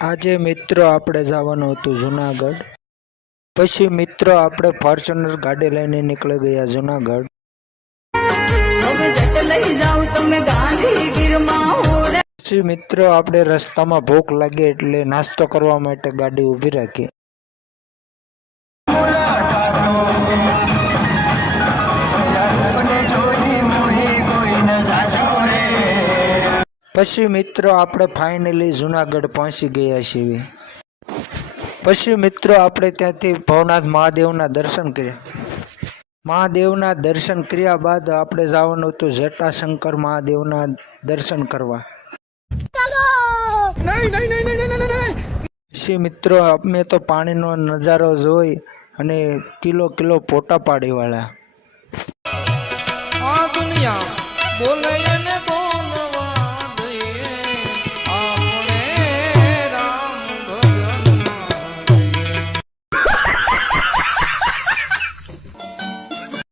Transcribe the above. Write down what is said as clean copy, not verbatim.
આજે મિત્રો આપણે જવાનું હતું જુનાગઢ। પછી મિત્રો આપણે ફોર્ચ્યુનર ગાડી લઈને નીકળી ગયા જુનાગઢ। પછી મિત્રો આપણે રસ્તામાં ભૂખ લાગી એટલે નાસ્તો કરવા માટે ગાડી ઊભી રાખી। પછી મિત્રો આપણે ફાઇનલી જુનાગઢ પહોંચી ગયા છીએ। પછી મિત્રો આપણે ત્યાંથી ભવનાથ મહાદેવના દર્શન કર્યા। મહાદેવના દર્શન કર્યા બાદ આપણે જવાનું હતું જટાશંકર મહાદેવના દર્શન કરવા। પછી મિત્રો અમે તો પાણીનો નજારો જોઈ અને કિલો ફોટા પાડી વાળા। આ દુનિયા બોલે